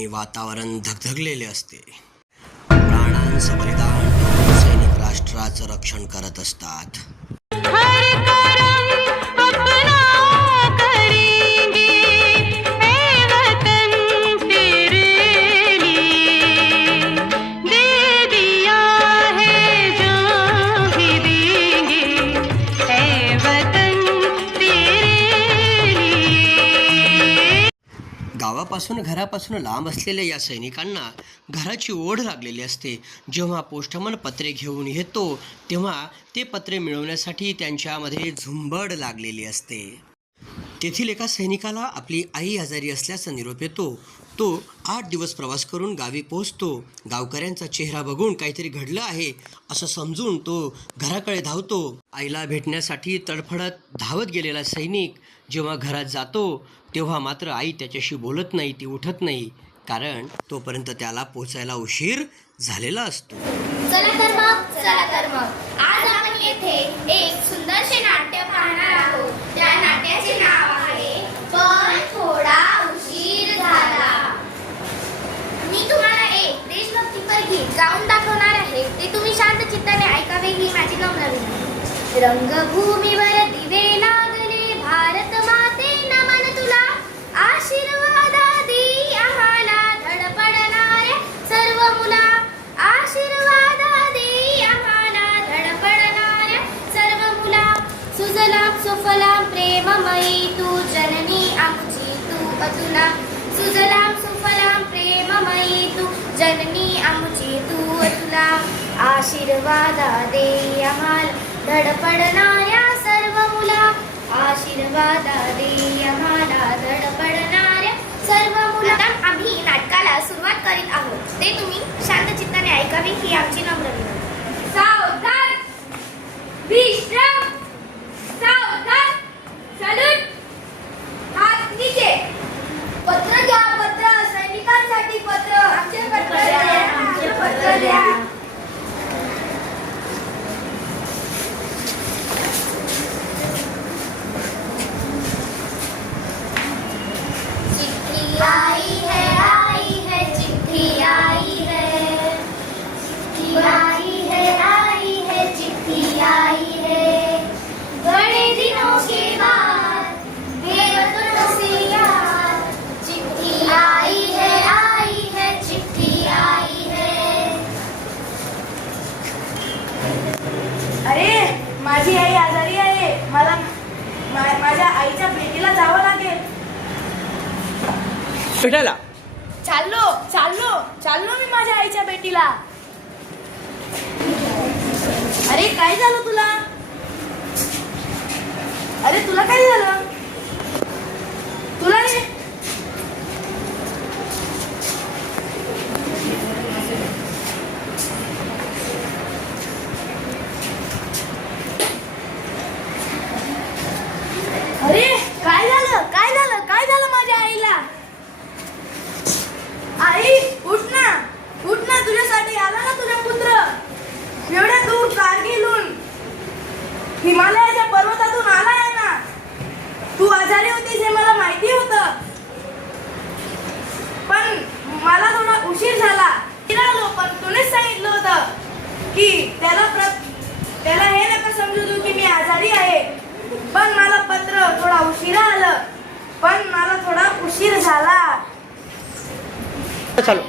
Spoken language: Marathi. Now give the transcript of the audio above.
आणि वातावरण धगधगलेले असते. प्राणांचं बलिदान देऊन सैनिक राष्ट्राचं रक्षण करत असतात. गावापासून घरापासून लांब असलेल्या या सैनिकांना घराची ओढ लागलेली असते. जेव्हा पोस्टमन पत्रे घेऊन येतो तेव्हा ते पत्रे मिळवण्यासाठी त्यांच्यामध्ये झुंबड लागलेली असते. तेथील एका सैनिकाला आपली आई आजारी असल्याचा निरोप येतो. तो 8 दिवस प्रवास करून गावी पोहोचतो. गावकऱ्यांचा चेहरा बघून काहीतरी घडलं आहे असं समजून तो घराकडे धावतो. आईला भेटण्यासाठी तडफडत धावत गेलेला सैनिक जेव्हा घरात जातो तेव्हा मात्र आई त्याच्याशी बोलत नाही, ती उठत नाही, कारण तोपर्यंत त्याला पोचायला उशीर झालेला असतो. चला तर मग आज आपण येथे एक सुंदरसे नाट्य पाहणार आहोत. त्या नाट्याचे नाव आहे पण थोडा उशीर झाला. मी तुम्हाला एक देशभक्तीपर गीत गाऊन दाखवणार आहे. ते तुम्ही शांत चित्ताने ऐकावे ही माझी नम्र विनंती. रंगभूमीवर दिवे लागले, भारत माते नमन तुला, आशीर्वादा दे आम्हाला धडपडणाऱ्या सर्व मुला, आशीर्वादा दे आम्हाला धडपडणाऱ्या सर्व मुला. सुजलाम सुफलाम प्रेममयी तू जननी आमची तू अतुला, सुजलाम सुफलाम प्रेममयी तू जननी आमची तू अतुला, आशीर्वादा दे आम्हाला धडपडणाऱ्या सर्व मुला, आशीर्वादा दे आम्हाला धडपडणाऱ्या सर्व मुला. आम्ही नाटकाला सुरुवात करीत आहोत. ते तुम्ही शांत चित्ताने ऐकावे ही आमची नम्र विनंती. सावधान, विश्राम, सावधान, सलूट, हात नीचे. पत्र घ्या, पत्र, सैनिकांसाठी पत्र, आमचे पत्र द्या, आमचे पत्र द्या. आई है चिट्ठी आई है, चिट्ठी आई है, चिट्ठी आई है, बड़े दिनों के बाद बेवतनों से याद, चिट्ठी आई है, चिट्ठी आई है. अरे माझी आई आजारी आहे, मला माझ्या आईच्या भेटीला जावं लागेल. भेटायला चाललो चाललो चाललो मी माझ्या आईच्या भेटीला. अरे काय झालं तुला? अरे तुला काय झालं? तुला रे? अरे काय झालं? काय झालं? काय झालं माझ्या आईला? आई उठ ना, तुझ्यासाठी आला ना तुझा पुत्र. एवढ्या दूर कारगिलहून, हिमालयाच्या पर्वतातून आला आहे ना. तू आजारी होतीस हे मला माहिती होतं, पण मला थोडा उशीर झाला. आलो पण तुनेच सांगितलं होतं की त्याला हे नका समजू तू की मी आजारी आहे. पण मला पत्र थोडा उशिरा आलं, पण मला थोडा उशीर झाला. चालू